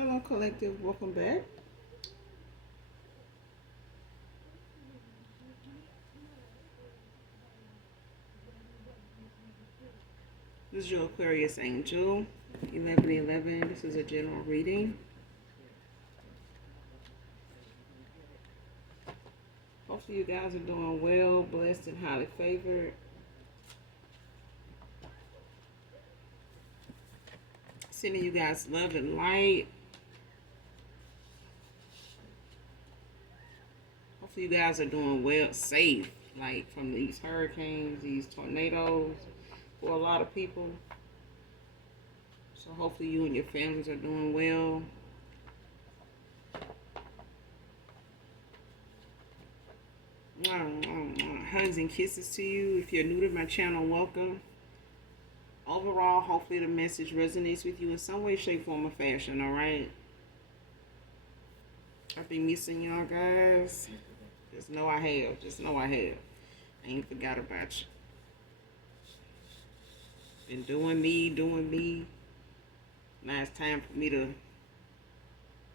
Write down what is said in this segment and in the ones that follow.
Hello, collective. Welcome back. This is your Aquarius angel, 1111. This is a general reading. Hopefully, you guys are doing well, blessed, and highly favored. Sending you guys love and light. Hopefully, you guys are doing well, safe, like from these hurricanes, these tornadoes, for a lot of people. So, hopefully, you and your families are doing well. Hugs and kisses to you. If you're new to my channel, welcome. Overall, hopefully the message resonates with you in some way, shape, form, or fashion, alright? I've been missing y'all guys. Just know I have. Just know I have. I ain't forgot about you. Been doing me. Now it's time for me to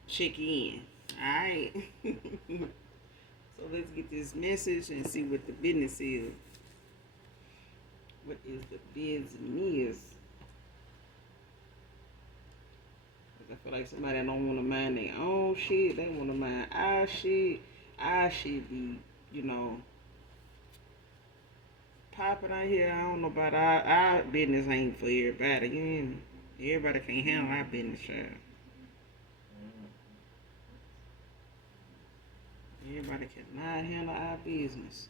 check in. Alright? So let's get this message and see what the business is. What is the business? I feel like somebody that don't want to mind their own shit. They want to mind our shit. Our shit be, popping out here. I don't know about our business ain't for everybody. You hear me? Everybody can't handle our business, child. Everybody cannot handle our business.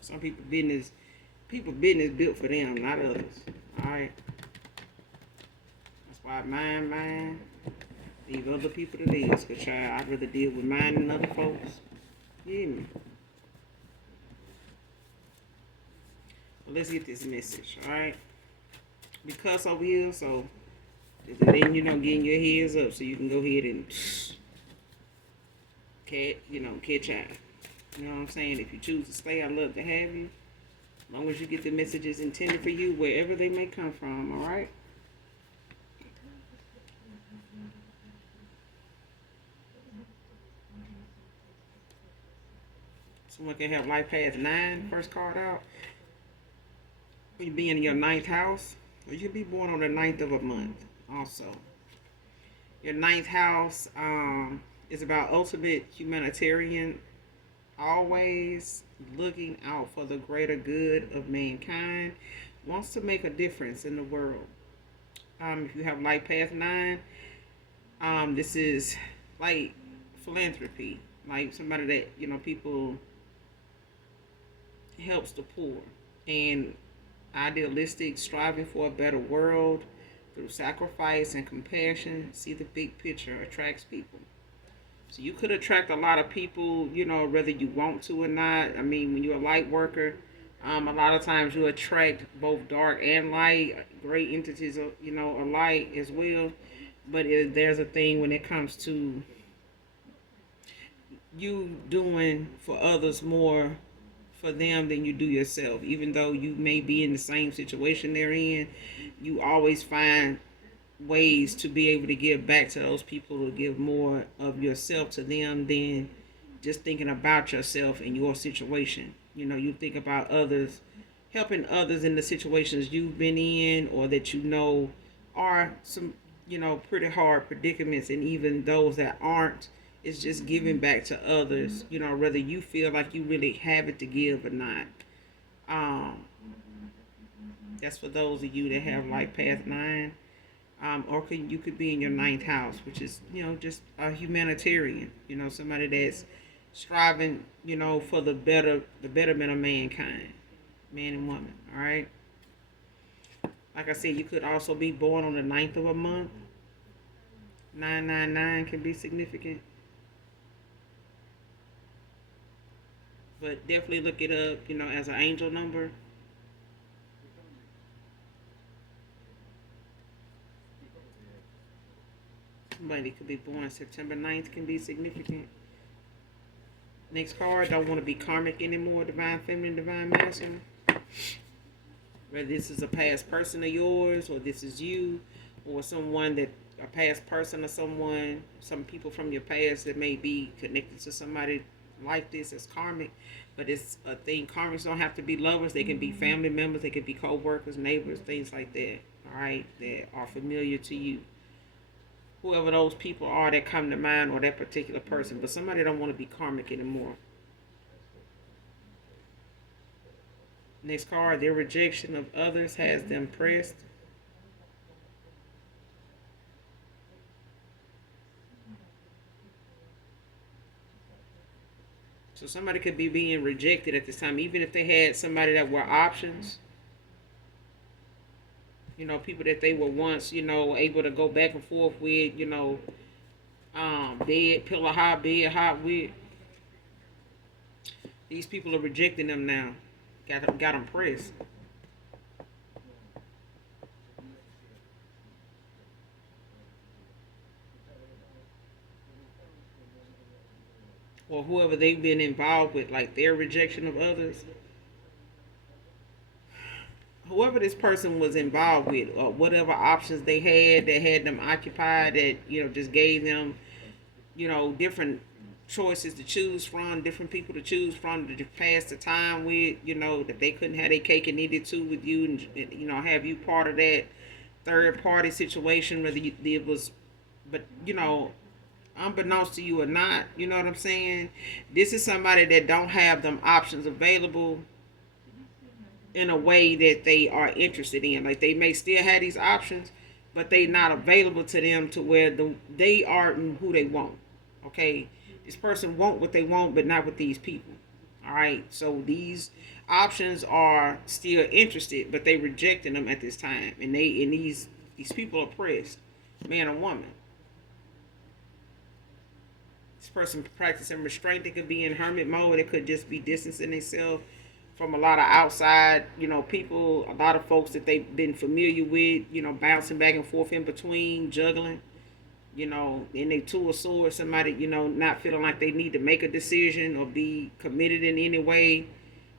Some people business built for them, not others. Alright? That's why mine, leave other people to this. Because I'd rather deal with mine than other folks. You hear me? Well, let's get this message, alright? Because over here, so then getting your heads up so you can go ahead and catch out. You know what I'm saying? If you choose to stay, I'd love to have you. As long as you get the messages intended for you, wherever they may come from, alright? Someone can have life path 9, first card out. You be in your 9th house, or you could be born on the 9th of a month also. Your 9th house is about ultimate humanitarian, always looking out for the greater good of mankind, wants to make a difference in the world. If you have life path 9, this is like philanthropy, like somebody that people helps the poor, and idealistic, striving for a better world through sacrifice and compassion. See the big picture, attracts people. So you could attract a lot of people, whether you want to or not. I mean, when you're a light worker, a lot of times you attract both dark and light, great entities, of light as well. But there's a thing when it comes to you doing for others more for them than you do yourself. Even though you may be in the same situation they're in, you always find ways to be able to give back to those people, to give more of yourself to them than just thinking about yourself and your situation. You think about others, helping others in the situations you've been in or that are some pretty hard predicaments, and even those that aren't, it's just giving back to others, whether you feel like you really have it to give or not. That's for those of you that have like path 9. Or you could be in your 9th house, which is, just a humanitarian, somebody that's striving, for the betterment of mankind, man and woman, all right? Like I said, you could also be born on the 9th of a month. 999 can be significant. But definitely look it up, as an angel number. Somebody could be born September 9th can be significant. Next card, don't want to be karmic anymore. Divine feminine, divine masculine. Whether this is a past person of yours, or this is you, or someone that a past person or someone, some people from your past that may be connected to somebody like this as karmic. But it's a thing. Karmics don't have to be lovers. They can be family members. They can be co-workers, neighbors, things like that. All right, that are familiar to you. Whoever those people are that come to mind, or that particular person. But somebody don't want to be karmic anymore. Next card, their rejection of others has them pressed. So somebody could be being rejected at this time, even if they had somebody that were options. People that they were once, able to go back and forth with, bed, pillow hot, bed hot with. These people are rejecting them now. Got them pressed. Or whoever they've been involved with, like their rejection of others. Whoever this person was involved with, or whatever options they had that had them occupied, that just gave them different choices to choose from, different people to choose from to pass the time with, that they couldn't have their cake and eat it too with you, and have you part of that third party situation, whether it was, but unbeknownst to you or not, you know what I'm saying? This is somebody that don't have them options available in a way that they are interested in. Like they may still have these options, but they not available to them to where they are who they want. Okay, this person want what they want, but not with these people. All right, so these options are still interested, but they rejecting them at this time, and these people are pressed, man or woman. This person practicing restraint. They could be in hermit mode. It could just be distancing themselves from a lot of outside, people, a lot of folks that they've been familiar with, bouncing back and forth in between, juggling, in they two of swords, somebody, not feeling like they need to make a decision or be committed in any way.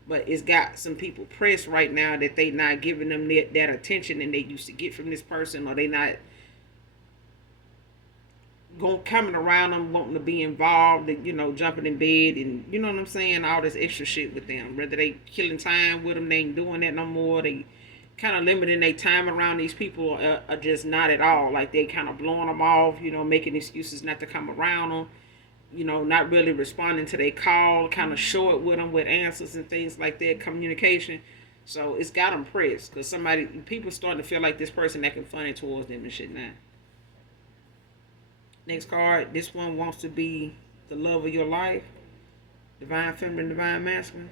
But it's got some people pressed right now that they not giving them that attention and they used to get from this person, or they not coming around them, wanting to be involved, and jumping in bed, and you know what I'm saying, all this extra shit with them. Whether they killing time with them, they ain't doing that no more. They kind of limiting their time around these people, are just not at all. Like they kind of blowing them off, making excuses not to come around them. Not really responding to their call, kind of short with them with answers and things like that, communication. So it's got them pressed because people starting to feel like this person acting funny towards them and shit now. Next card, this one wants to be the love of your life. Divine feminine, divine masculine.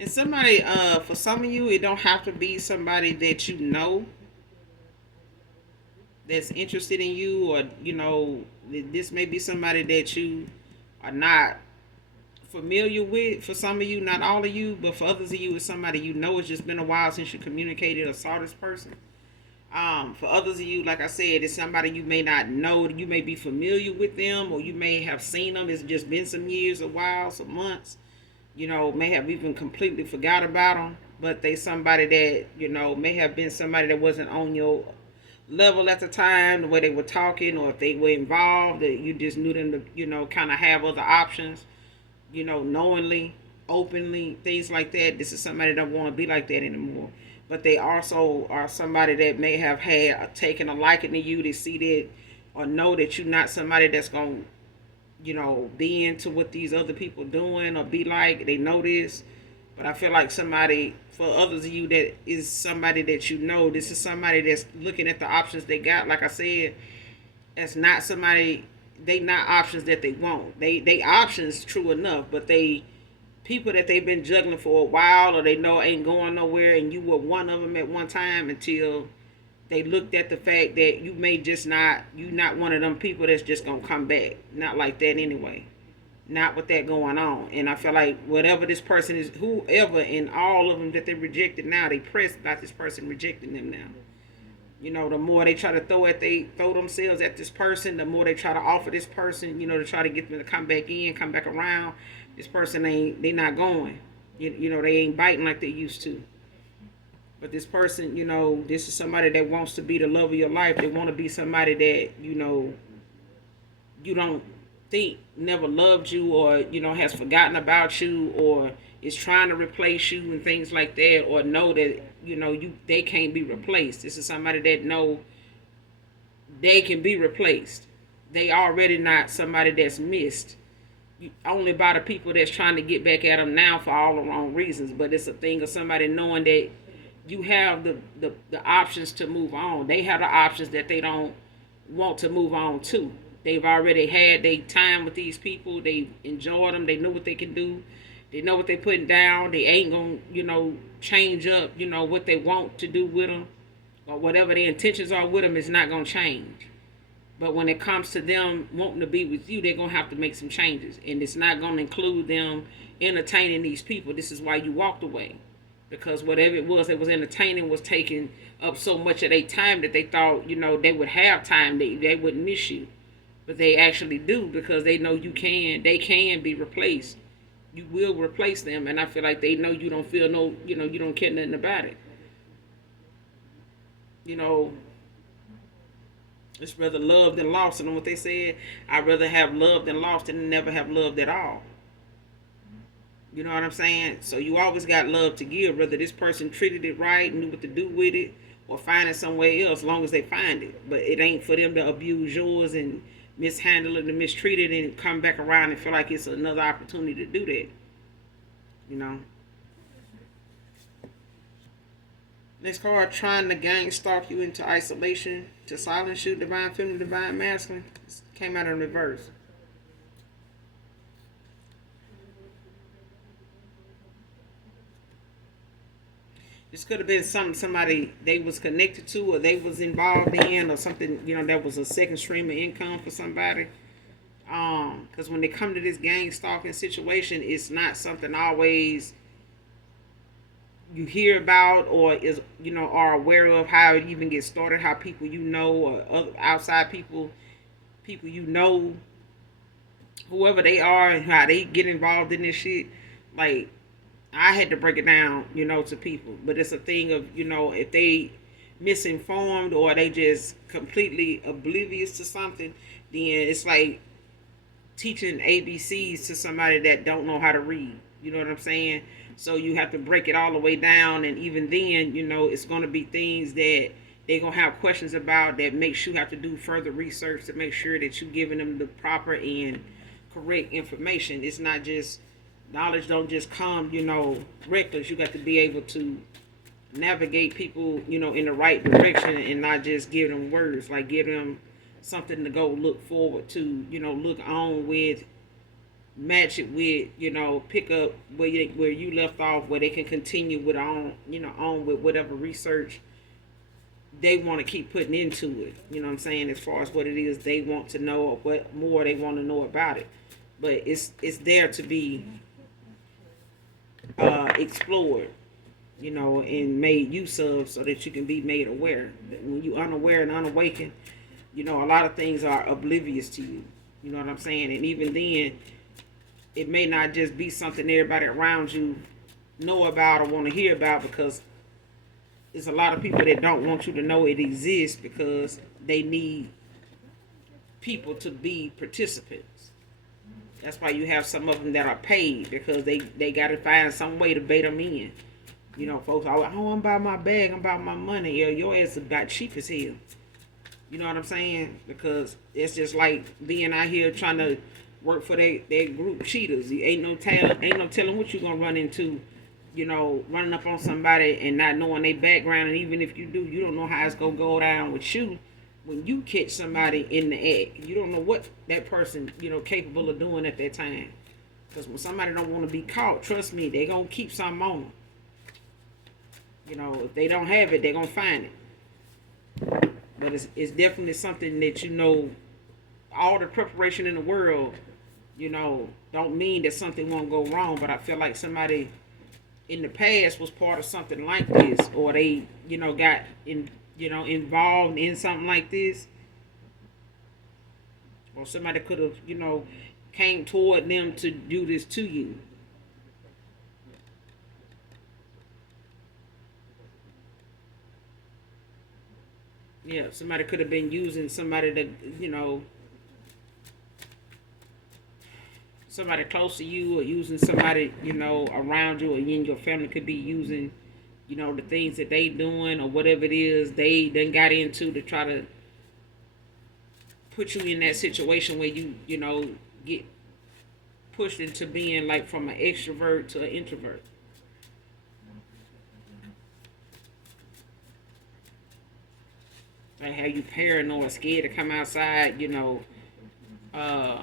And somebody, for some of you, it don't have to be somebody that that's interested in you, or this may be somebody that you are not familiar with. For some of you, not all of you, but for others of you, it's somebody it's just been a while since you communicated or saw this person. For others of you, like I said, it's somebody you may not know. You may be familiar with them, or you may have seen them. It's just been some years, a while, some months. May have even completely forgot about them. But they somebody that, may have been somebody that wasn't on your level at the time, the way they were talking, or if they were involved, that you just knew them to, kind of have other options, knowingly, openly, things like that. This is somebody that don't want to be like that anymore. But they also are somebody that may have had taken a liking to you. They see that or know that you're not somebody that's going to, be into what these other people doing or be like. They know this. But I feel like somebody, for others of you, that is somebody that this is somebody that's looking at the options they got. Like I said, it's not somebody, they not options that they want. They options, true enough, but they people that they've been juggling for a while, or they know ain't going nowhere, and you were one of them at one time, until they looked at the fact that you may just not, you not one of them people that's just gonna come back. Not like that anyway. Not with that going on. And I feel like whatever this person is, whoever, and all of them that they rejected now, they pressed about this person rejecting them now. You know, the more they try to throw themselves at this person, the more they try to offer this person, you know, to try to get them to come back in, come back around. This person they not going. You know, they ain't biting like they used to. But this person, you know, this is somebody that wants to be the love of your life. They want to be somebody that, you know, you don't think never loved you, or, you know, has forgotten about you, or is trying to replace you and things like that, or know that, you know, they can't be replaced. This is somebody that know they can be replaced. They already not somebody that's missed. Only by the people that's trying to get back at them now for all the wrong reasons. But it's a thing of somebody knowing that you have the options to move on. They have the options that they don't want to move on to. They've already had their time with these people. They enjoyed them. They know what they can do. They know what they're putting down. They ain't going to, you know, change up, you know, what they want to do with them. Or whatever their intentions are with them is not going to change. But when it comes to them wanting to be with you, they're going to have to make some changes. And it's not going to include them entertaining these people. This is why you walked away. Because whatever it was that was entertaining was taking up so much of their time that they thought, you know, they would have time. They wouldn't miss you. But they actually do, because they know they can be replaced. You will replace them. And I feel like they know you don't feel you know, you don't care nothing about it. You know, it's rather loved than lost. And what they said, I'd rather have loved than lost than never have loved at all. You know what I'm saying? So you always got love to give, whether this person treated it right, knew what to do with it, or find it somewhere else, as long as they find it. But it ain't for them to abuse yours and mishandle it and mistreat it and come back around and feel like it's another opportunity to do that. You know? Next card, trying to gang stalk you into isolation, to silence you, divine feminine, divine masculine. This came out in reverse. This could have been somebody they was connected to, or they was involved in, or something, you know, that was a second stream of income for somebody. Because when they come to this gang stalking situation, it's not something always you hear about, or is, you know, are aware of how it even gets started, how people you know, or other outside people you know, whoever they are, and how they get involved in this shit. Like, I had to break it down, you know, to people. But it's a thing of, you know, if they misinformed, or they just completely oblivious to something, then it's like teaching ABCs to somebody that don't know how to read. You know what I'm saying? So you have to break it all the way down. And even then, you know, it's going to be things that they're going to have questions about, that makes you have to do further research to make sure that you're giving them the proper and correct information. It's not just, knowledge don't just come, you know, reckless. You got to be able to navigate people, you know, in the right direction, and not just give them words, like give them something to go look forward to, you know, look on with, match it with, you know, pick up where you left off, where they can continue with on with whatever research they want to keep putting into it. You know what I'm saying? As far as what it is they want to know, or what more they want to know about it. But it's there to be explored, you know, and made use of, so that you can be made aware. When you unaware and unawakened, you know, a lot of things are oblivious to you. You know what I'm saying? And even then, it may not just be something everybody around you know about or want to hear about, because there's a lot of people that don't want you to know it exists, because they need people to be participants. That's why you have some of them that are paid, because they got to find some way to bait them in. You know, folks are, oh, I'm about my bag, I'm about my money. Yeah, your ass about cheap as hell. You know what I'm saying? Because it's just like being out here trying to work for their group cheaters. Ain't no telling what you're gonna run into. You know, running up on somebody and not knowing their background, and even if you do, you don't know how it's gonna go down with you when you catch somebody in the act. You don't know what that person, you know, capable of doing at that time. Because when somebody don't want to be caught, trust me, they gonna keep something on them. You know, if they don't have it, they gonna find it. But it's definitely something that, you know, all the preparation in the world, you know, don't mean that something won't go wrong. But I feel like somebody in the past was part of something like this, or they, you know, got in, you know, involved in something like this, or somebody could have, you know, came toward them to do this to you. Yeah, somebody could have been using somebody that, you know, somebody close to you, or using somebody, you know, around you, or you and your family could be using, you know, the things that they doing, or whatever it is they then got into to try to put you in that situation where you know, get pushed into being like from an extrovert to an introvert. Like how you paranoid, scared to come outside, you know, uh,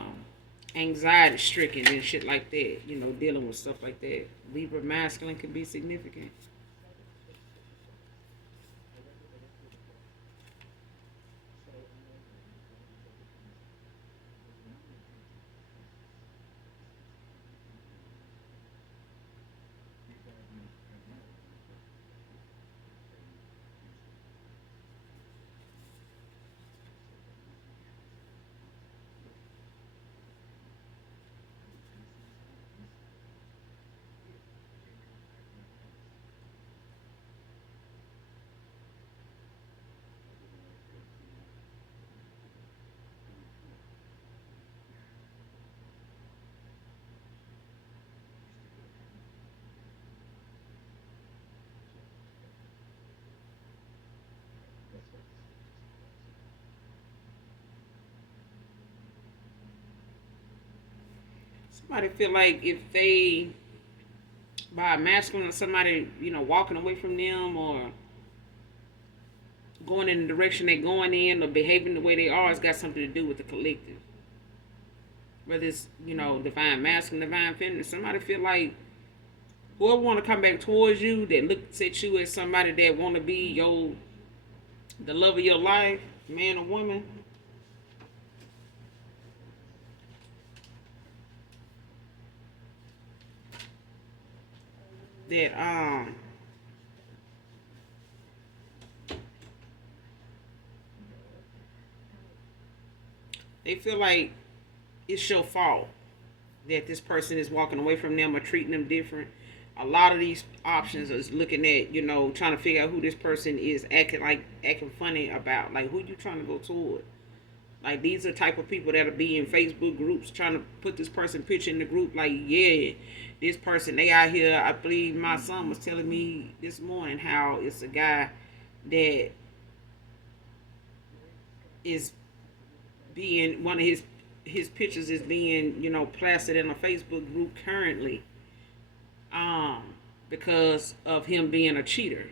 anxiety stricken and shit like that, you know, dealing with stuff like that. Libra masculine can be significant. Somebody feel like if they by a masculine, or somebody, you know, walking away from them, or going in the direction they're going in, or behaving the way they are, it's got something to do with the collective. Whether it's, you know, divine masculine, divine feminine, somebody feel like whoever want to come back towards you, that looks at you as somebody that want to be your the love of your life, man or woman, that they feel like it's your fault that this person is walking away from them or treating them different. A lot of these options is looking at, you know, trying to figure out who this person is acting funny about, like who you trying to go toward. Like these are the type of people that'll be in Facebook groups trying to put this person picture in the group. Like, yeah, this person they out here. I believe my son was telling me this morning how it's a guy that is being one of his pictures is being, you know, plastered in a Facebook group currently, um, because of him being a cheater.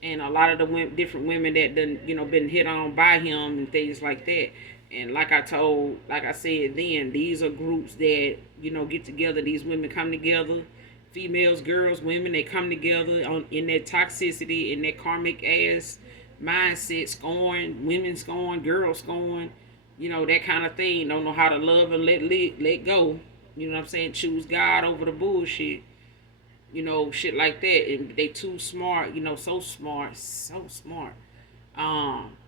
And a lot of the different women that done, you know, been hit on by him and things like that. And like I said then, these are groups that, you know, get together. These women come together, females, girls, women. They come together in that toxicity, in that karmic ass mindset, scorn, women scorn, girls scorn, you know, that kind of thing. Don't know how to love and let go. You know what I'm saying? Choose God over the bullshit, you know, shit like that. And they too smart, you know, so smart, so smart.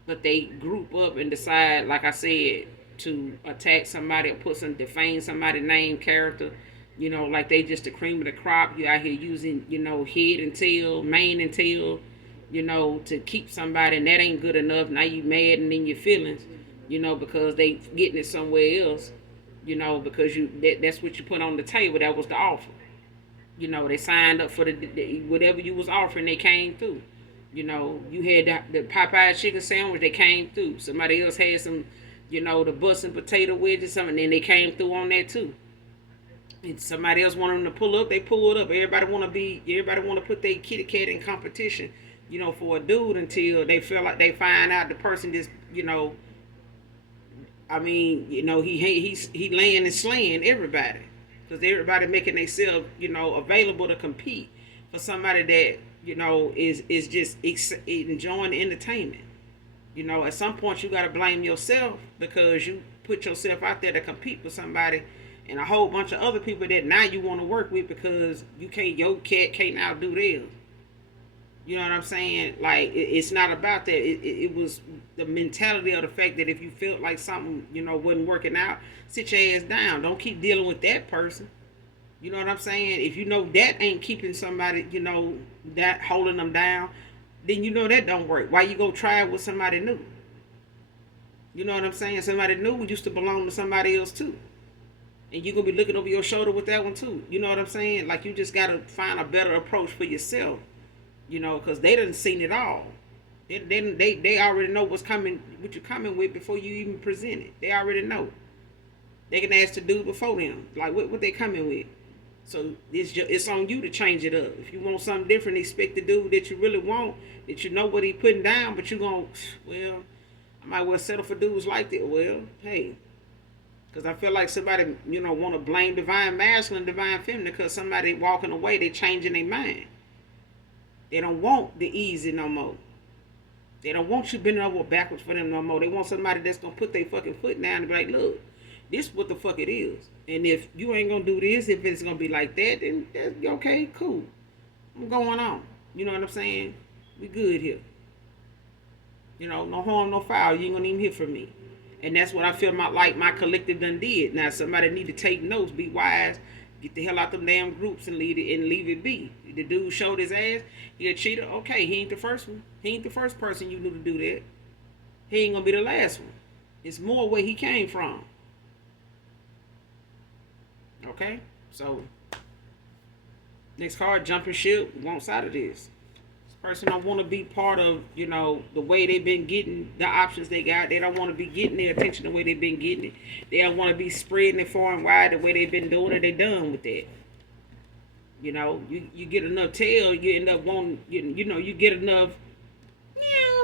But they group up and decide, like I said, to attack somebody or put some defame somebody's name, character. You know, like they just the cream of the crop. You out here using, you know, head and tail, mane and tail, you know, to keep somebody, and that ain't good enough. Now you mad and in your feelings, you know, because they getting it somewhere else, you know, because that's what you put on the table. That was the offer. You know, they signed up for the whatever you was offering. They came through. You know, you had the Popeye chicken sandwich. They came through. Somebody else had some, you know, the busting potato wedges, something. And then they came through on that too. And somebody else wanted them to pull up. They pulled up. Everybody want to be. Everybody want to put their kitty cat in competition. You know, for a dude until they feel like they find out the person just, you know. I mean, you know, he laying and slaying everybody. because everybody making themselves, available to compete for somebody that, is just enjoying the entertainment. At some point you got to blame yourself because you put yourself out there to compete with somebody and a whole bunch of other people that now you want to work with because your cat can't outdo theirs. You know what I'm saying? Like, it's not about that. It was the mentality of the fact that if you felt like something, wasn't working out, sit your ass down. Don't keep dealing with that person. You know what I'm saying? If you know that ain't keeping somebody, that holding them down, then that don't work. Why you go try it with somebody new? You know what I'm saying? Somebody new used to belong to somebody else too. And you're going to be looking over your shoulder with that one too. You know what I'm saying? Like, you just got to find a better approach for yourself. Because they done seen it all. They already know what's coming, what you're coming with before you even present it. They already know. They can ask the dude before them, like what they coming with. So it's on you to change it up. If you want something different, expect the dude that you really want, that you know what he putting down, but you going, well, I might well settle for dudes like that. Well, hey, because I feel like somebody, want to blame divine masculine, divine feminine, because somebody walking away, they changing their mind. They don't want the easy no more. They don't want you bending over backwards for them no more. They want somebody that's going to put their fucking foot down and be like, look, this is what the fuck it is. And if you ain't going to do this, if it's going to be like that, then that's okay, cool. I'm going on. You know what I'm saying? We good here. No harm, no foul. You ain't going to even hear from me. And that's what I feel my collective done did. Now, somebody need to take notes, be wise, get the hell out them damn groups and leave it be. The dude showed his ass. He a cheater. Okay, he ain't the first one. He ain't the first person you knew to do that. He ain't gonna be the last one. It's more where he came from. Okay, so next card, jumping ship. Wrong side of this. This person don't want to be part of, the way they've been getting the options they got. They don't want to be getting their attention the way they've been getting it. They don't want to be spreading it far and wide the way they've been doing it. They done with that. You get enough tail, you end up wanting, you get enough,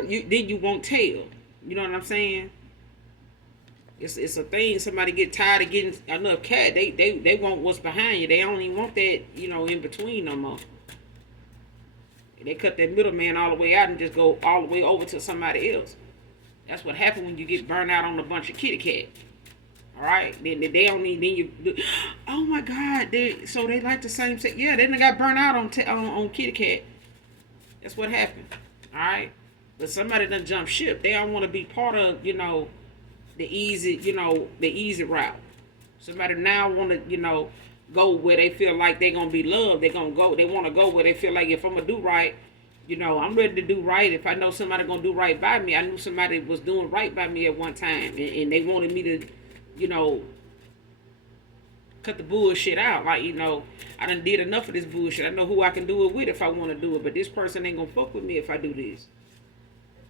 then you won't tail. You know what I'm saying? It's a thing. Somebody get tired of getting enough cat. They want what's behind you. They don't even want that, in between no more. They cut that middleman all the way out and just go all the way over to somebody else. That's what happens when you get burned out on a bunch of kitty cat. All right, then they don't need. Then you, oh my God, so they like the same sex. Yeah, they done got burnt out on kitty cat. That's what happened. All right, but somebody done jump ship. They don't want to be part of the easy the easy route. Somebody now want to go where they feel like they're gonna be loved. They want to go where they feel like, if I'm gonna do right, I'm ready to do right. If I know somebody gonna do right by me, I knew somebody was doing right by me at one time, and they wanted me to. Cut the bullshit out. Like, I done did enough of this bullshit. I know who I can do it with if I want to do it. But this person ain't gonna fuck with me if I do this.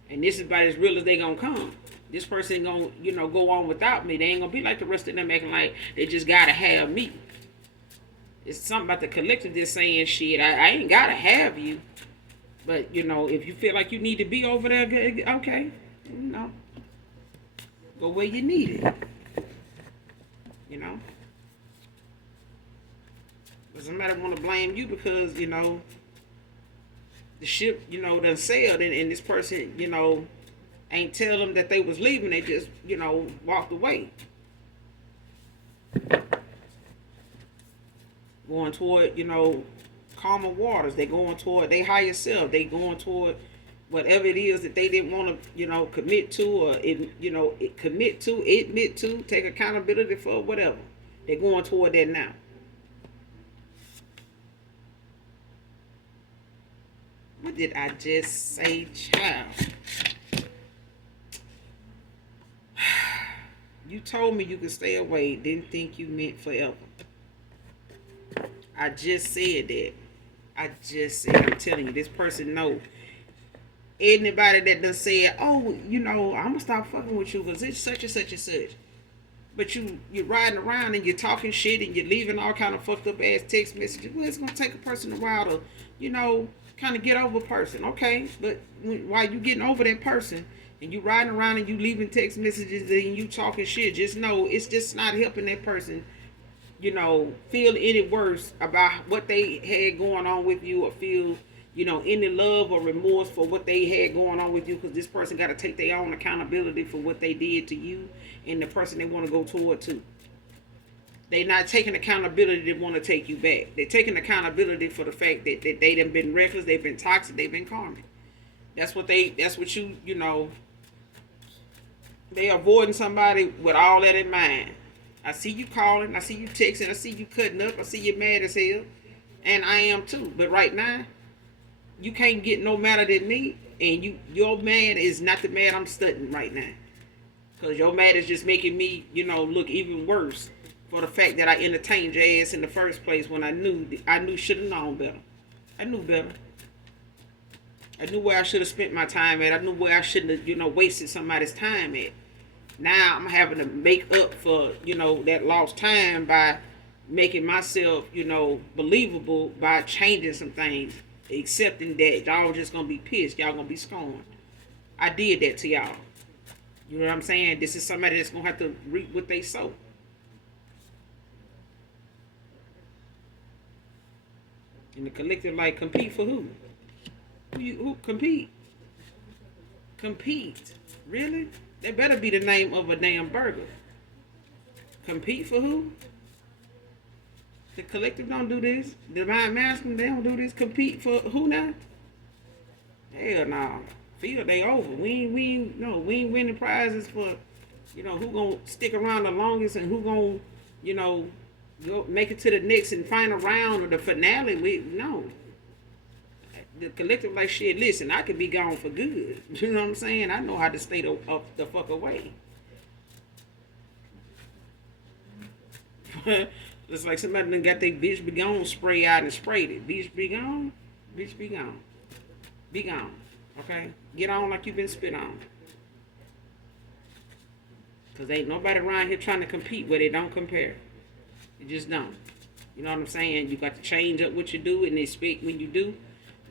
And this is about as real as they gonna come. This person gonna, go on without me. They ain't gonna be like the rest of them acting like they just gotta have me. It's something about the collective just saying, shit, I ain't gotta have you. But, if you feel like you need to be over there, okay, go where you need it. But somebody want to blame you because, the ship, done sailed, and this person, ain't tell them that they was leaving. They just, walked away. Going toward, calmer waters. They going toward their higher self. They going toward whatever it is that they didn't want to, commit to, or, admit to, take accountability for, whatever. They're going toward that now. What did I just say, child? You told me you could stay away. Didn't think you meant forever. I just said that. I'm telling you, this person know. Anybody that done said, oh, I'm going to stop fucking with you because it's such and such and such. But you're riding around and you're talking shit and you're leaving all kind of fucked up ass text messages. Well, it's going to take a person a while to, kind of get over a person. Okay, but while you getting over that person and you riding around and you leaving text messages and you talking shit, just know it's just not helping that person feel any worse about what they had going on with you, or feel, any love or remorse for what they had going on with you, because this person got to take their own accountability for what they did to you and the person they want to go toward to. They not taking accountability to want to take you back. They're taking accountability for the fact that they done been reckless, they've been toxic, they've been karmic. That's what they avoiding somebody with all that in mind. I see you calling, I see you texting, I see you cutting up, I see you mad as hell. And I am too. But right now, you can't get no madder than me. And your mad is not the mad I'm studying right now. Because your mad is just making me, look even worse for the fact that I entertained your ass in the first place when I knew should have known better. I knew better. I knew where I should have spent my time at. I knew where I shouldn't have, wasted somebody's time at. Now I'm having to make up for, that lost time by making myself, believable by changing some things, accepting that y'all just gonna be pissed, y'all gonna be scorned. I did that to y'all. You know what I'm saying? This is somebody that's gonna have to reap what they sow. And the collective, like, compete for who? Who compete? Compete? Really? That better be the name of a damn burger. Compete for who? The collective don't do this. The divine masculine, they don't do this. Compete for who now? Hell no. Feel they over. We ain't winning prizes for, who gonna stick around the longest and who gonna, go make it to the next and final round or the finale. No. The collective like, shit, listen, I could be gone for good. You know what I'm saying? I know how to stay the fuck away. It's like somebody done got their bitch be gone spray out and sprayed it. Bitch be gone. Bitch be gone. Be gone. Okay? Get on like you been spit on. Because ain't nobody around here trying to compete where they don't compare. You just don't. You know what I'm saying? You got to change up what you do and expect when you do.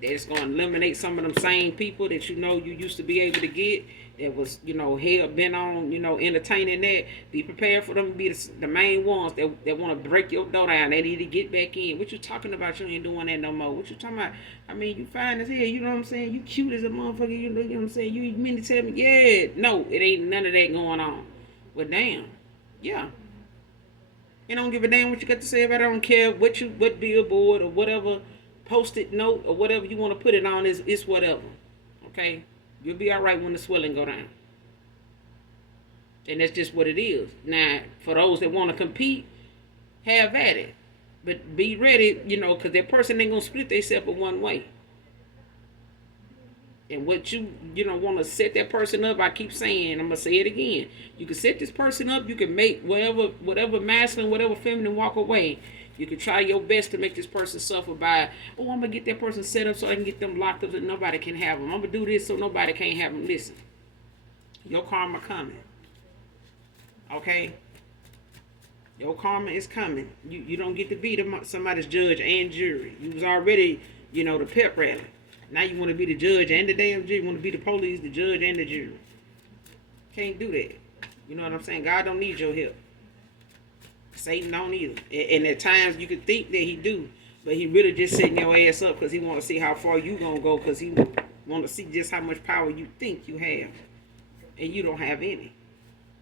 That's going to eliminate some of them same people that you used to be able to get. That was, hell bent on, entertaining that. Be prepared for them to be the main ones that want to break your door down. They need to get back in. What you talking about? You ain't doing that no more. What you talking about? I mean, you fine as hell. You know what I'm saying? You cute as a motherfucker. You know what I'm saying? You mean to tell me? Yeah. No, it ain't none of that going on. Well, damn. Yeah. You don't give a damn what you got to say about it. I don't care what billboard or whatever post-it note or whatever you want to put it on is whatever. Okay? You'll be all right when the swelling go down. And that's just what it is. Now, for those that want to compete, have at it. But be ready, because that person ain't going to split themselves one way. And what you want to set that person up, I keep saying, I'm going to say it again. You can set this person up, you can make whatever masculine, whatever feminine walk away. You can try your best to make this person suffer by, I'm going to get that person set up so I can get them locked up so nobody can have them. I'm going to do this so nobody can't have them. Listen, your karma coming. Okay? Your karma is coming. You don't get to be somebody's judge and jury. You was already, the pep rally. Now you want to be the judge and the damn jury. You want to be the police, the judge, and the jury. Can't do that. You know what I'm saying? God don't need your help. Satan don't either. And at times you could think that he do, but he really just setting your ass up because he want to see how far you gonna go, because he want to see just how much power you think you have, and you don't have any.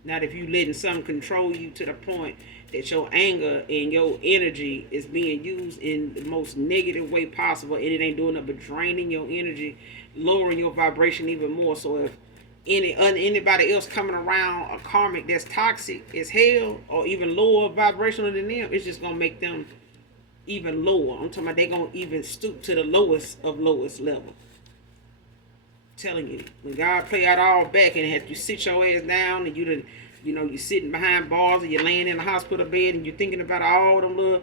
Not if you letting something control you to the point that your anger and your energy is being used in the most negative way possible, and it ain't doing nothing but draining your energy, lowering your vibration even more. So if anybody else coming around a karmic that's toxic as hell or even lower vibrational than them, it's just gonna make them even lower. I'm talking about they gonna even stoop to the lowest of lowest level. I'm telling you, when God play out all back and have you sit your ass down and you're sitting behind bars or you're laying in a hospital bed and you're thinking about all them little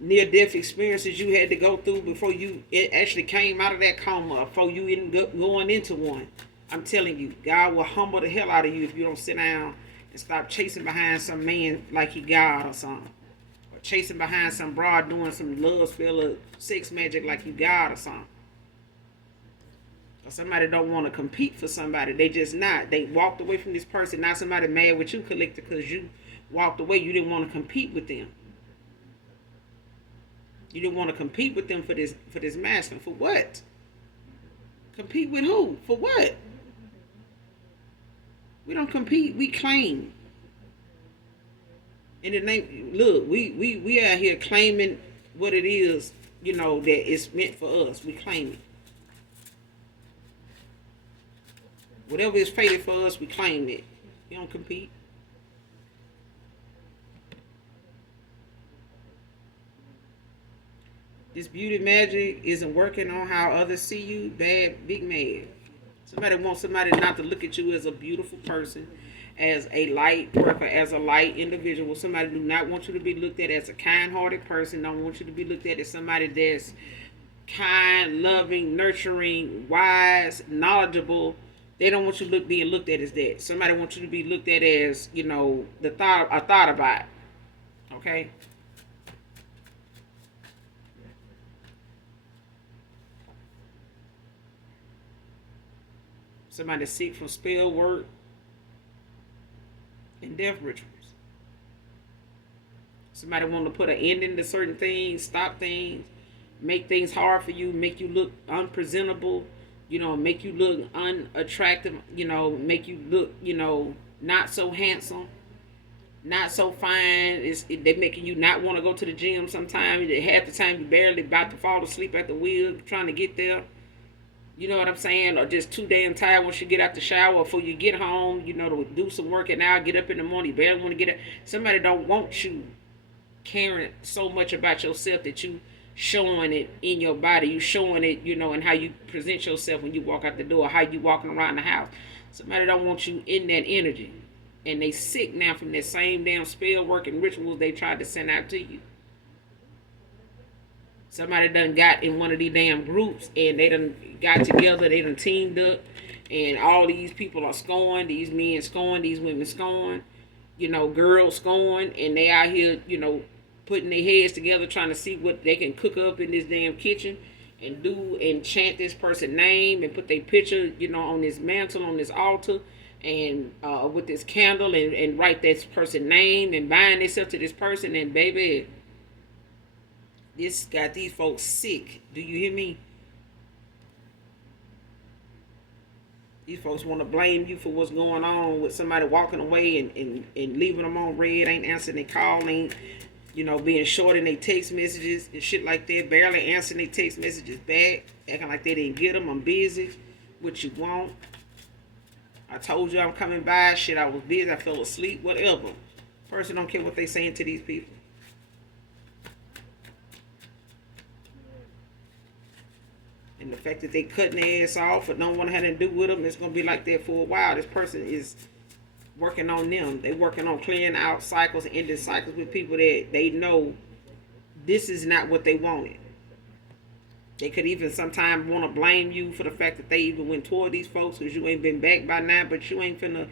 near-death experiences you had to go through before you actually came out of that coma, before you ended up going into one. I'm telling you, God will humble the hell out of you if you don't sit down and stop chasing behind some man like he God or something. Or chasing behind some broad doing some love spell or sex magic like you God or something. Or somebody don't want to compete for somebody. They just not. They walked away from this person. Now somebody mad with you, collector, because you walked away. You didn't want to compete with them. You don't want to compete with them for this masculine. For what? Compete with who? For what? We don't compete. We claim. In the name, look, we out here claiming what it is. That it's meant for us. We claim it. Whatever is fated for us, we claim it. We don't compete. This beauty magic isn't working on how others see you. Bad, big mad. Somebody wants somebody not to look at you as a beautiful person, as a light worker, as a light individual. Somebody do not want you to be looked at as a kind-hearted person. Don't want you to be looked at as somebody that's kind, loving, nurturing, wise, knowledgeable. They don't want you being looked at as that. Somebody wants you to be looked at as, the thought, a thought about. Okay? Somebody seek from spell work and death rituals. Somebody want to put an ending to certain things, stop things, make things hard for you, make you look unpresentable, make you look unattractive, make you look, not so handsome, not so fine. They're making you not want to go to the gym sometimes. Half the time you barely about to fall asleep at the wheel trying to get there. You know what I'm saying? Or just too damn tired once you get out the shower before you get home, to do some working out, get up in the morning, you barely want to get up. Somebody don't want you caring so much about yourself that you showing it in your body. You showing it, and how you present yourself when you walk out the door, how you walking around the house. Somebody don't want you in that energy. And they sick now from that same damn spell work and rituals they tried to send out to you. Somebody done got in one of these damn groups and they done got together, they done teamed up, and all these people are scoring, these men scoring, these women scoring, girls scoring, and they out here, putting their heads together trying to see what they can cook up in this damn kitchen and do and chant this person's name and put their picture, on this mantle, on this altar, and with this candle and write this person's name and bind themselves to this person, and baby, this got these folks sick. Do you hear me? These folks want to blame you for what's going on with somebody walking away and leaving them on red, ain't answering their call, ain't, being short in their text messages and shit like that, barely answering their text messages back, acting like they didn't get them. I'm busy. What you want? I told you I'm coming by. Shit, I was busy. I fell asleep. Whatever. Person don't care what they saying to these people. And the fact that they cutting their ass off and don't want to have anything to do with them, it's going to be like that for a while. This person is working on them. They working on clearing out cycles and ending cycles with people that they know this is not what they wanted. They could even sometimes want to blame you for the fact that they even went toward these folks because you ain't been back by now, but you ain't finna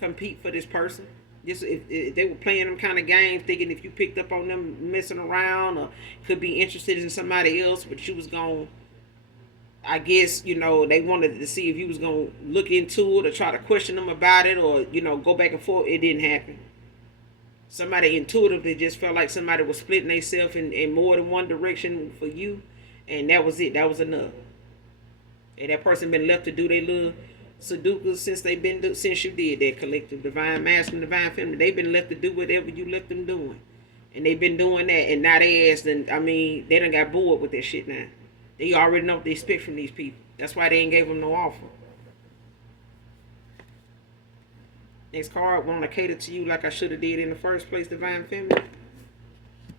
compete for this person. Just if they were playing them kind of games, thinking if you picked up on them messing around or could be interested in somebody else, but you was going to, I guess, they wanted to see if you was going to look into it or try to question them about it or, go back and forth. It didn't happen. Somebody intuitively just felt like somebody was splitting themselves in more than one direction for you, and that was it. That was enough. And that person been left to do their little Sudoku since you did that collective divine masculine, divine feminine. They've been left to do whatever you left them doing. And they've been doing that, and now they asked, and they done got bored with that shit now. They already know what they expect from these people. That's why they ain't gave them no offer. Next card, want to cater to you like I should have did in the first place, divine feminine. I'm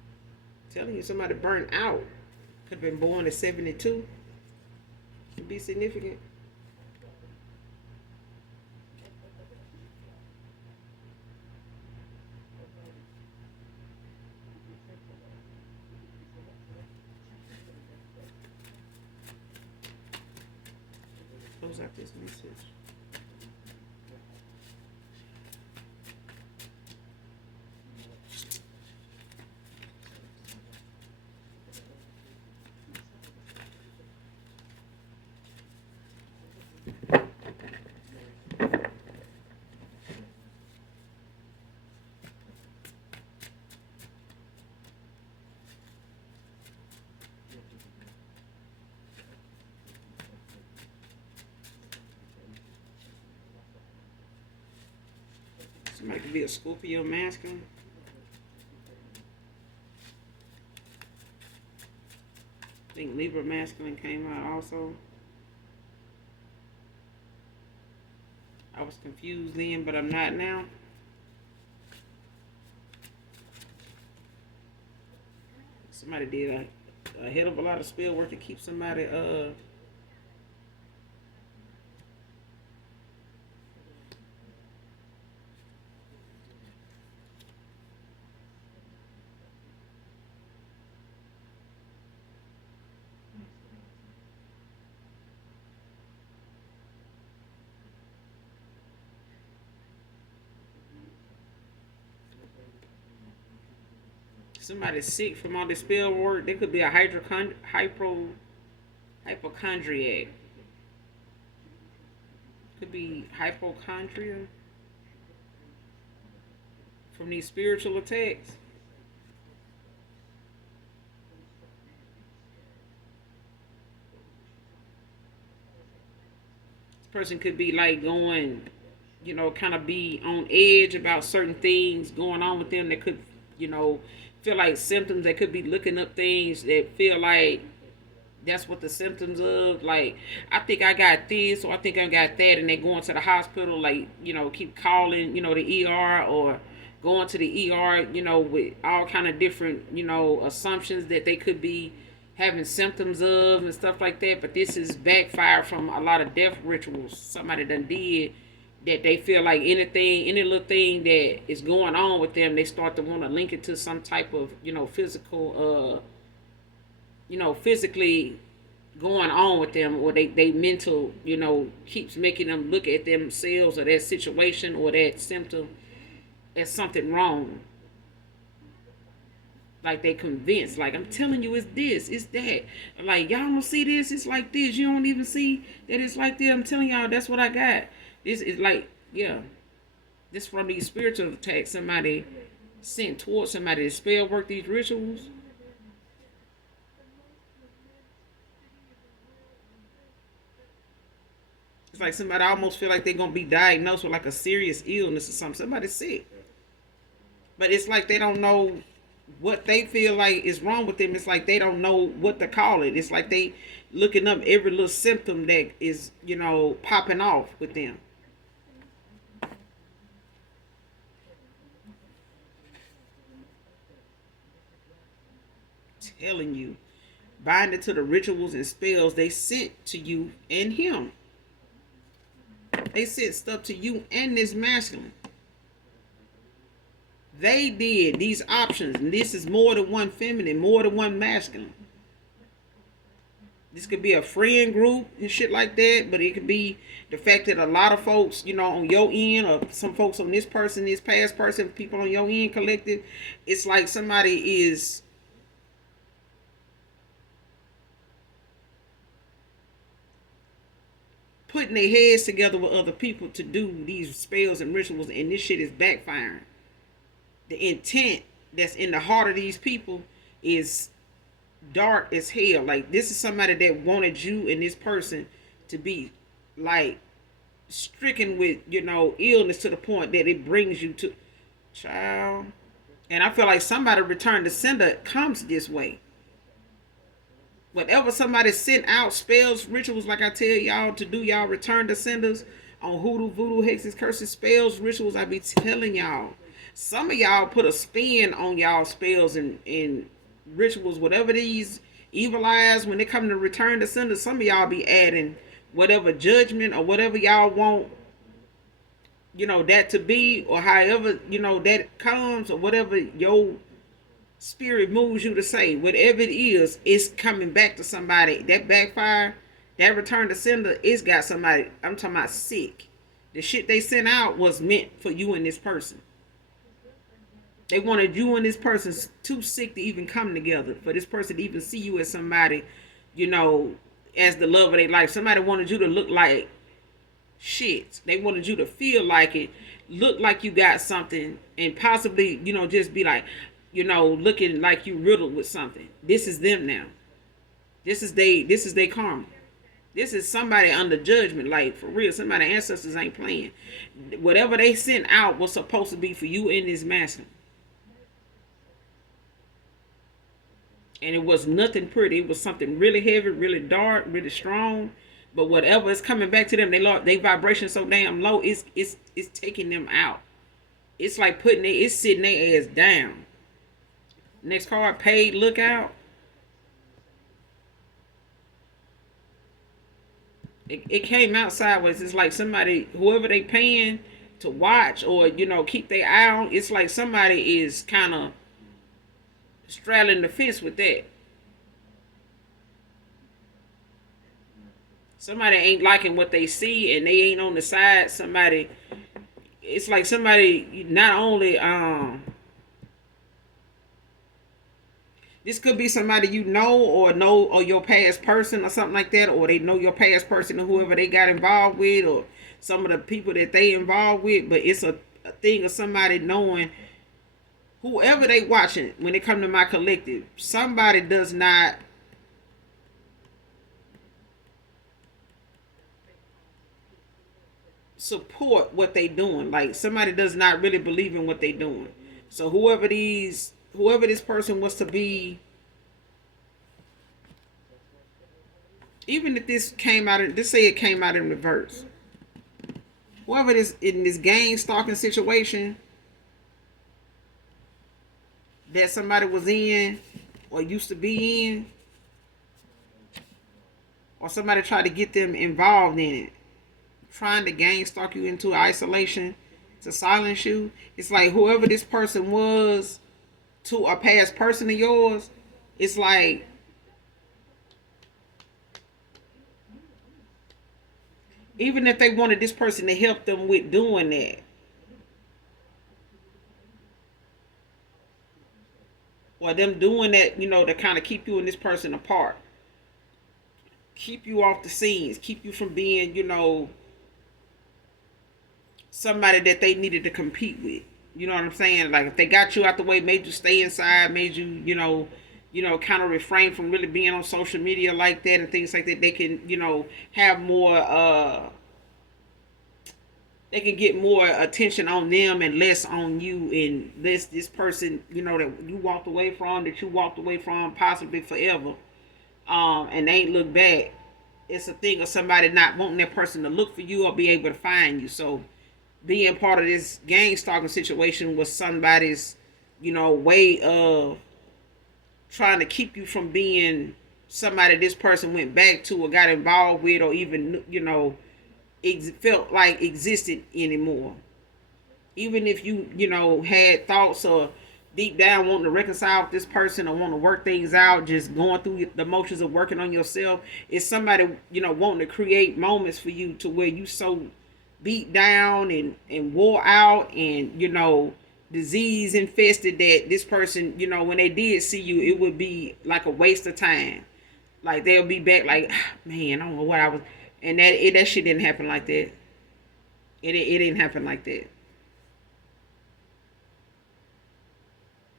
telling you, somebody burnt out. Could have been born at 72. Could be significant. Close out this message. Somebody could be a Scorpio masculine. I think Libra masculine came out also. I was confused then, but I'm not now. Somebody did a hell of a lot of spell work to keep somebody somebody's sick from all this spell work. They could be a hypochondriac. Could be hypochondria from these spiritual attacks. This person could be like going, kind of be on edge about certain things going on with them that could, feel like symptoms. They could be looking up things that feel like that's what the symptoms of. Like, I think I got this, or I think I got that, and they're going to the hospital. Like, keep calling, the ER, or going to the ER, with all kind of different, assumptions that they could be having symptoms of and stuff like that. But this is backfire from a lot of death rituals somebody done did, that they feel like any little thing that is going on with them, they start to want to link it to some type of, physical, physically going on with them, or they mental, keeps making them look at themselves or that situation or that symptom as something wrong. Like they convinced, like, I'm telling you, it's this, it's that. Like, y'all don't see this, it's like this. You don't even see that it's like this. I'm telling y'all, that's what I got. This is like, yeah. This from these spiritual attacks somebody sent towards somebody to spell work these rituals. It's like somebody almost feel like they're gonna be diagnosed with like a serious illness or something. Somebody's sick. But it's like they don't know what they feel like is wrong with them. It's like they don't know what to call it. It's like they looking up every little symptom that is, popping off with them. Telling you, bind it to the rituals and spells they sent to you and him. They sent stuff to you and this masculine. They did these options, and this is more than one feminine, more than one masculine. This could be a friend group and shit like that, but it could be the fact that a lot of folks, on your end, or some folks on this person, this past person, people on your end collective. It's like somebody is putting their heads together with other people to do these spells and rituals, and this shit is backfiring. The intent that's in the heart of these people is dark as hell. Like, this is somebody that wanted you and this person to be like stricken with, illness to the point that it brings you to child. And I feel like somebody returned to sender comes this way. Whatever somebody sent out, spells, rituals, like I tell y'all to do, y'all return to senders on hoodoo, voodoo, hexes, curses, spells, rituals. I be telling y'all. Some of y'all put a spin on y'all spells and rituals, whatever these evil eyes, when they come to return to sender, some of y'all be adding whatever judgment or whatever y'all want, that to be, or however, that comes, or whatever your spirit moves you to say, whatever it is, it's coming back to somebody. That backfire, that return to sender, it's got somebody, I'm talking about sick. The shit they sent out was meant for you and this person. They wanted you and this person too sick to even come together, for this person to even see you as somebody, as the love of their life. Somebody wanted you to look like shit. They wanted you to feel like it, look like you got something, and possibly, just be like, looking like you riddled with something. This is them now. This is they karma. This is somebody under judgment, like for real. Somebody ancestors ain't playing. Whatever they sent out was supposed to be for you in this master, and it was nothing pretty. It was something really heavy, really dark, really strong. But whatever is coming back to them, they vibration so damn low. It's taking them out. It's like it's sitting their ass down. Next card, paid lookout. It came out sideways. It's like somebody, whoever they paying to watch or keep their eye on. It's like somebody is kind of straddling the fence with that. Somebody ain't liking what they see and they ain't on the side. Somebody, it's like somebody not only this could be somebody or your past person or something like that, or they know your past person or whoever they got involved with, or some of the people that they involved with. But it's a thing of somebody knowing whoever they watching when they come to my collective. Somebody does not support what they doing. Like somebody does not really believe in what they doing. So whoever this person was to be, even if this came out, just say it came out in reverse. Whoever this in this gang stalking situation that somebody was in or used to be in, or somebody tried to get them involved in it, trying to gang stalk you into isolation to silence you. It's like whoever this person was to a past person of yours, it's like even if they wanted this person to help them with doing that, or them doing that, to kind of keep you and this person apart, keep you off the scenes, keep you from being, somebody that they needed to compete with. You know what I'm saying? Like if they got you out the way, made you stay inside, made you, kind of refrain from really being on social media like that and things like that, they can, have more they can get more attention on them and less on you, and this person, that you walked away from, that you walked away from possibly forever, and they ain't look back. It's a thing of somebody not wanting that person to look for you or be able to find you. So being part of this gang stalking situation was somebody's, way of trying to keep you from being somebody this person went back to or got involved with, or even, felt like existed anymore. Even if you had thoughts or deep down wanting to reconcile with this person or want to work things out, just going through the motions of working on yourself, it's somebody, wanting to create moments for you to where you so beat down and wore out and, disease infested that this person, when they did see you, it would be like a waste of time. Like they'll be back like, man, I don't know what I was, and that shit didn't happen like that. It didn't happen like that.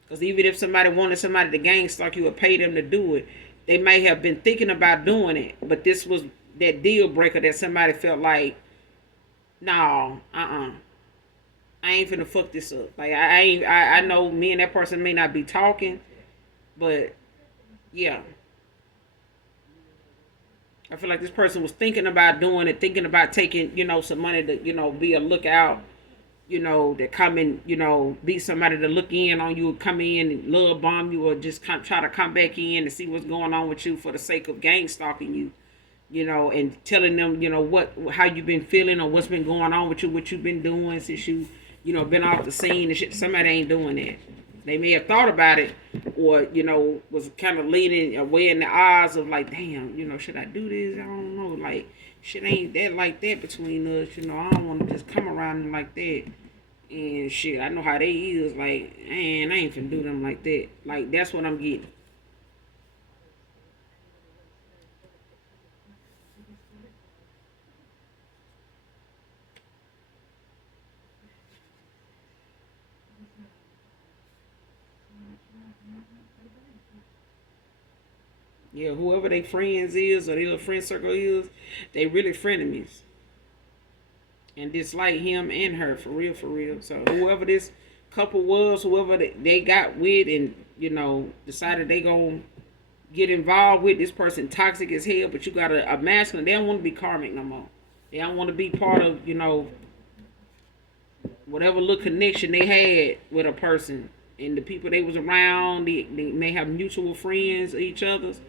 Because even if somebody wanted somebody to gang stalk you or pay them to do it, they may have been thinking about doing it, but this was that deal breaker that somebody felt like, no, I ain't finna fuck this up. Like I ain't, I know me and that person may not be talking, but yeah, I feel like this person was thinking about doing it, thinking about taking, some money to, be a lookout, that come and, be somebody to look in on you, come in and love bomb you, or just try to come back in and see what's going on with you for the sake of gang stalking you, and telling them, how you've been feeling or what's been going on with you, what you've been doing since you, been off the scene and shit. Somebody ain't doing that. They may have thought about it, or was kind of leaning away in the odds of like, damn, should I do this? I don't know, like shit ain't that like that between us. I don't want to just come around like that and shit. I know how they is. Like, man, I ain't finna do them like that. Like that's what I'm getting. Yeah, whoever they friends is or their little friend circle is, they really frenemies and dislike him and her for real, for real. So whoever this couple was, whoever they got with, and decided they gonna get involved with this person, toxic as hell. But you got a masculine. They don't want to be karmic no more. They don't want to be part of whatever little connection they had with a person and the people they was around. They may have mutual friends of each other's,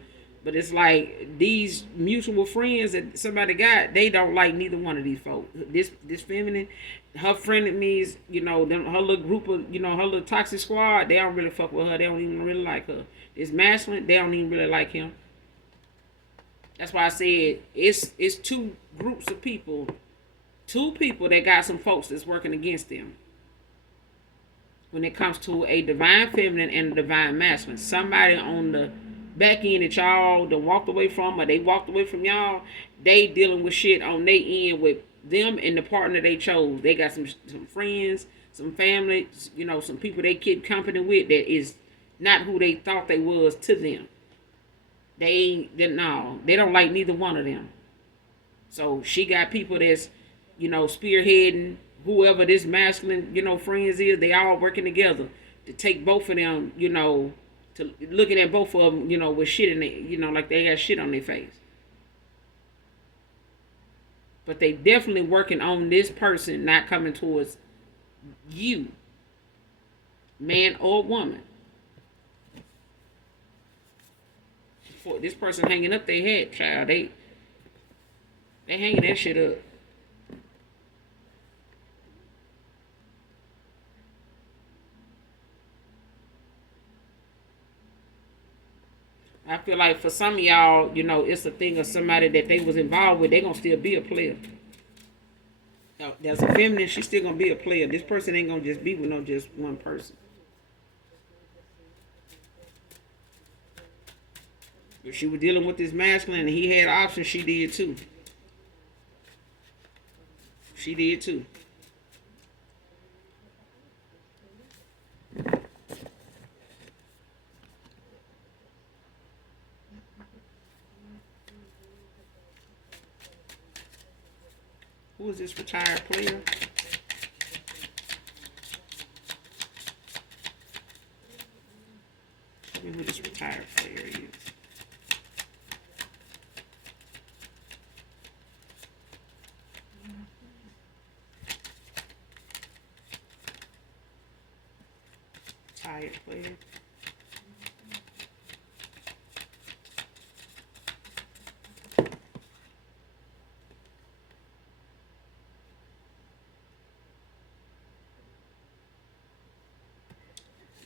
but it's like these mutual friends that somebody got, they don't like neither one of these folks. This feminine, her frenemies, her little group of, her little toxic squad, they don't really fuck with her. They don't even really like her. This masculine, they don't even really like him. That's why I said it's two groups of people, two people that got some folks that's working against them when it comes to a divine feminine and a divine masculine. Somebody on the back end that y'all done walked away from, or they walked away from y'all, they dealing with shit on their end with them and the partner they chose. They got some friends, some family, some people they keep company with that is not who they thought they was to them. They don't like neither one of them. So she got people that's, spearheading whoever this masculine, friends is. They all working together to take both of them, to looking at both of them, with shit in they, like they got shit on their face. But they definitely working on this person not coming towards you, man or woman. For this person hanging up their head, child, they hanging that shit up. I feel like for some of y'all, it's a thing of somebody that they was involved with. They gonna still be a player. Now, there's a feminine. She's still gonna be a player. This person ain't gonna just be with no just one person. If she was dealing with this masculine and he had options, she did too. She did too. Who is this retired player? Tell me who this retired player is. Retired player.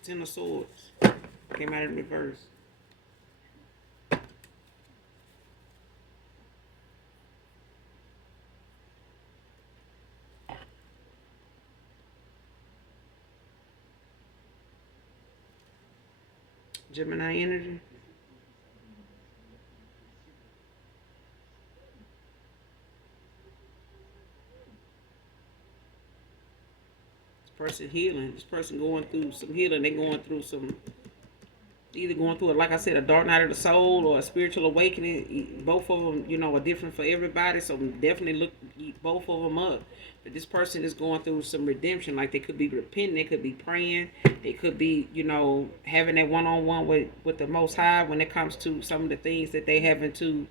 Ten of Swords. Came out in reverse. Gemini energy. This person healing. This person going through some healing. They going through some, either going through, like I said, a dark night of the soul or a spiritual awakening. Both of them, are different for everybody. So definitely look both of them up. But this person is going through some redemption. Like they could be repenting, they could be praying, they could be, having that one-on-one with the Most High when it comes to some of the things that they having to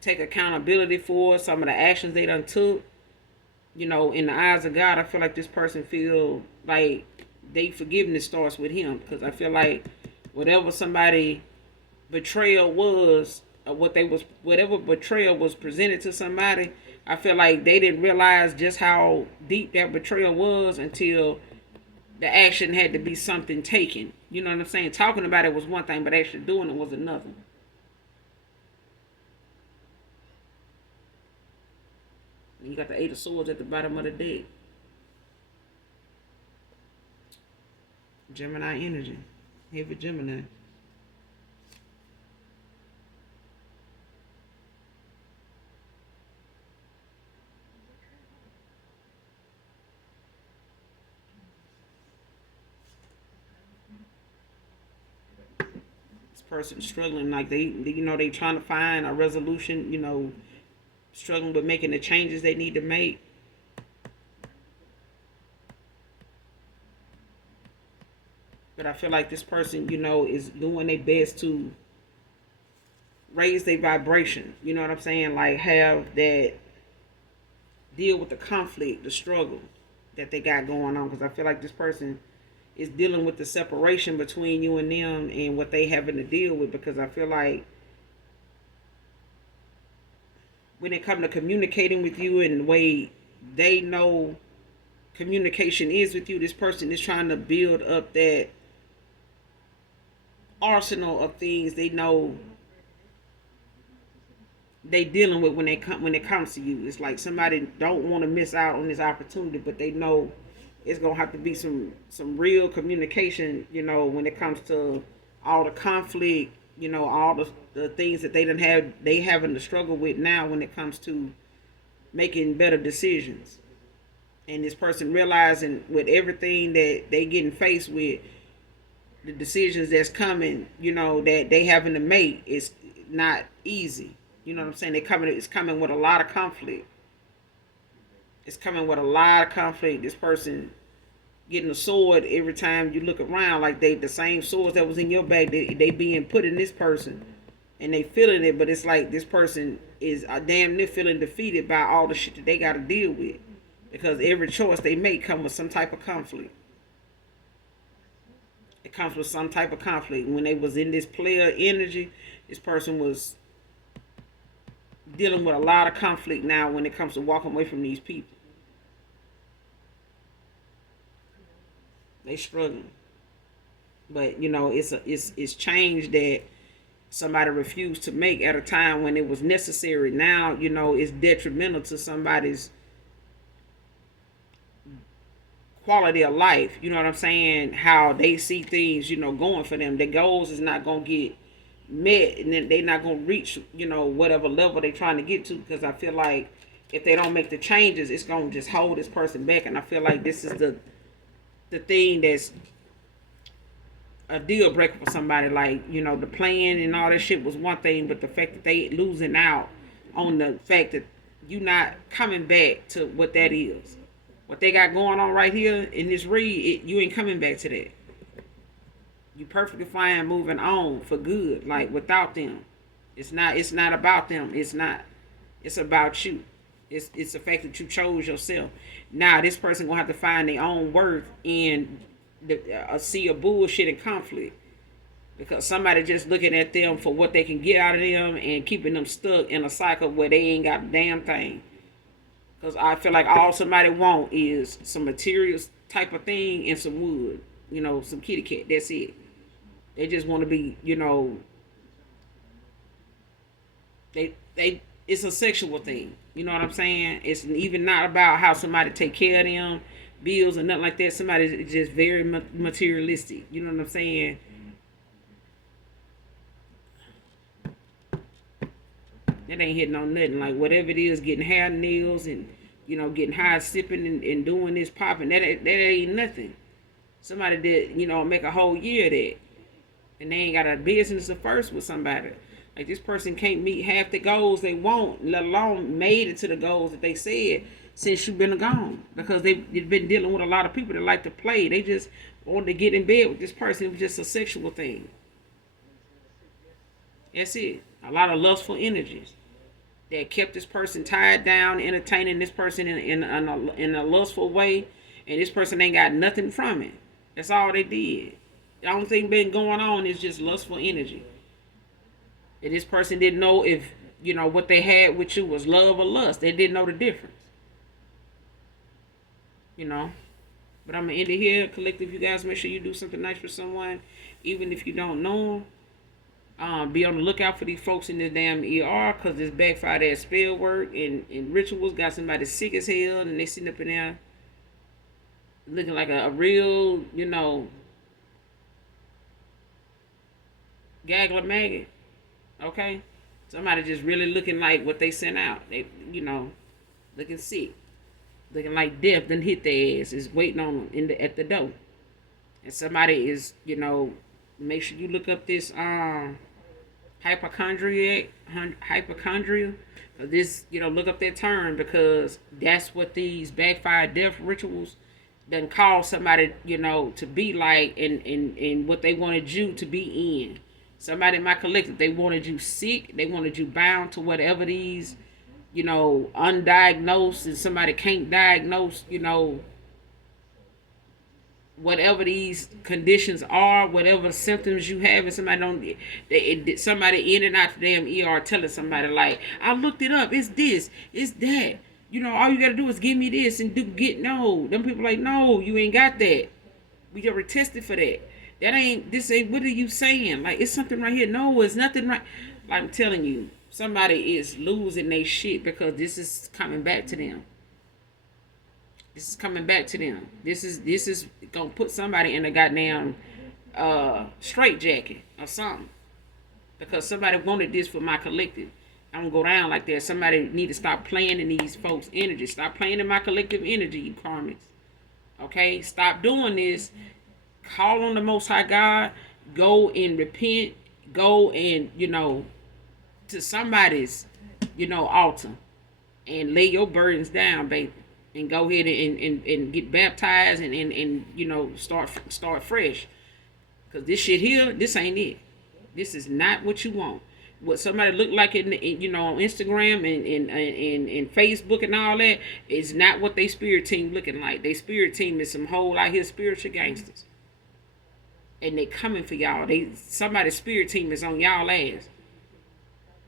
take accountability for, some of the actions they done took. In the eyes of God, I feel like this person feel like they forgiveness starts with him, because I feel like whatever somebody betrayal was, or whatever betrayal was presented to somebody, I feel like they didn't realize just how deep that betrayal was until the action had to be something taken. You know what I'm saying? Talking about it was one thing, but actually doing it was another. And you got the Eight of Swords at the bottom of the deck. Gemini energy. Heavy Gemini. person struggling, like they trying to find a resolution, struggling with making the changes they need to make. But I feel like this person, is doing their best to raise their vibration. You know what I'm saying? Like have that deal with the conflict, the struggle that they got going on. Because I feel like this person is dealing with the separation between you and them and what they having to deal with. Because I feel like when it comes to communicating with you and the way they know communication is with you, this person is trying to build up that arsenal of things they know they dealing with when it comes to you. It's like somebody don't want to miss out on this opportunity, but they know it's gonna have to be some real communication. When it comes to all the conflict, all the things that they having to struggle with now when it comes to making better decisions. And this person realizing with everything that they getting faced with, the decisions that's coming, that they having to make is not easy. You know what I'm saying? It's coming with a lot of conflict. It's coming with a lot of conflict. This person getting a sword every time you look around, like the same swords that was in your bag, they being put in this person, and they feeling it. But it's like this person is damn near feeling defeated by all the shit that they got to deal with, because every choice they make come with some type of conflict. It comes with some type of conflict. When they was in this player energy, this person was dealing with a lot of conflict now when it comes to walking away from these people. They struggling, but it's change that somebody refused to make at a time when it was necessary. Now it's detrimental to somebody's quality of life. You know what I'm saying? How they see things, going for them. Their goals is not gonna get met, and then they're not gonna reach, whatever level they're trying to get to. Because I feel like if they don't make the changes, it's gonna just hold this person back. And I feel like this is the thing that's a deal breaker for somebody. Like, the plan and all that shit was one thing, but the fact that they losing out on the fact that you not coming back to what that is. What they got going on right here in this read, you ain't coming back to that. You perfectly fine moving on for good, like without them. It's not about them. It's not. It's about you. It's the fact that you chose yourself. Now this person gonna have to find their own worth in a sea of bullshit and conflict, because somebody just looking at them for what they can get out of them and keeping them stuck in a cycle where they ain't got a damn thing. Because I feel like all somebody want is some materials type of thing and some wood, some kitty cat. That's it. They just want to be, they it's a sexual thing. You know what I'm saying? It's even not about how somebody take care of them, bills or nothing like that. Somebody is just very materialistic. You know what I'm saying? That ain't hitting on nothing. Like whatever it is, getting hair nails and getting high, sipping and doing this popping. That ain't nothing. Somebody did make a whole year of that, and they ain't got a business at first with somebody. Like this person can't meet half the goals they want, let alone made it to the goals that they said since you've been gone. Because they've been dealing with a lot of people that like to play. They just wanted to get in bed with this person. It was just a sexual thing. That's it. A lot of lustful energies that kept this person tied down, entertaining this person in a lustful way, and this person ain't got nothing from it. That's all they did. The only thing been going on is just lustful energy. And this person didn't know if, what they had with you was love or lust. They didn't know the difference. But I'm going to end it here. Collective, you guys make sure you do something nice for someone, even if you don't know them. Be on the lookout for these folks in this damn ER, because this backfired ass spell work and rituals got somebody sick as hell, and they sitting up in there looking like a real, gaggler maggot. Okay? Somebody just really looking like what they sent out. They, looking sick. Looking like death done hit their ass. Is waiting on them at the door. And somebody is, Make sure you look up this hypochondria. This, look up that term, because that's what these backfire death rituals done cause somebody, to be like, and what they wanted you to be in. Somebody in my collective, they wanted you sick, they wanted you bound to whatever these, undiagnosed, and somebody can't diagnose, whatever these conditions are, whatever symptoms you have, and somebody don't, somebody in and out the damn ER telling somebody like, I looked it up, it's this, it's that. All you gotta do is give me this and no. Them people like, no, you ain't got that. We already tested for that. This ain't, what are you saying? Like, it's something right here. No, it's nothing right. Like, I'm telling you, somebody is losing their shit because this is coming back to them. This is coming back to them. This is gonna put somebody in a goddamn straight jacket or something. Because somebody wanted this for my collective. I don't go down like that. Somebody need to stop playing in these folks' energy. Stop playing in my collective energy, you karmics. Okay? Stop doing this. Call on the Most High God. Go and repent. Go and, to somebody's, altar. And lay your burdens down, baby. And go ahead and get baptized and start fresh. Because this shit here, this ain't it. This is not what you want. What somebody look like on Instagram and Facebook and all that is not what they spirit team looking like. They spirit team is some whole out here spiritual gangsters. And they coming for y'all. Somebody's spirit team is on y'all ass.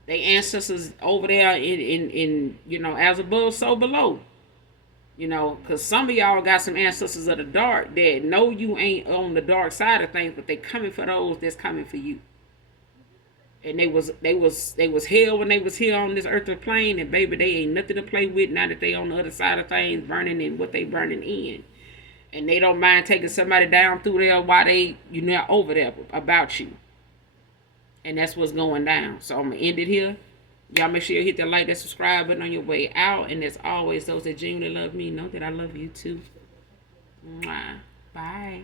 They ancestors over there in as above, so below. Because some of y'all got some ancestors of the dark that know you ain't on the dark side of things, but they coming for those that's coming for you. And they was hell when they was here on this earthly plane, and baby, they ain't nothing to play with now that they on the other side of things, burning in what they burning in. And they don't mind taking somebody down through there while they, over there about you. And that's what's going down. So I'm gonna end it here. Y'all make sure you hit that like, that subscribe button on your way out. And as always, those that genuinely love me know that I love you too. Mwah. Bye.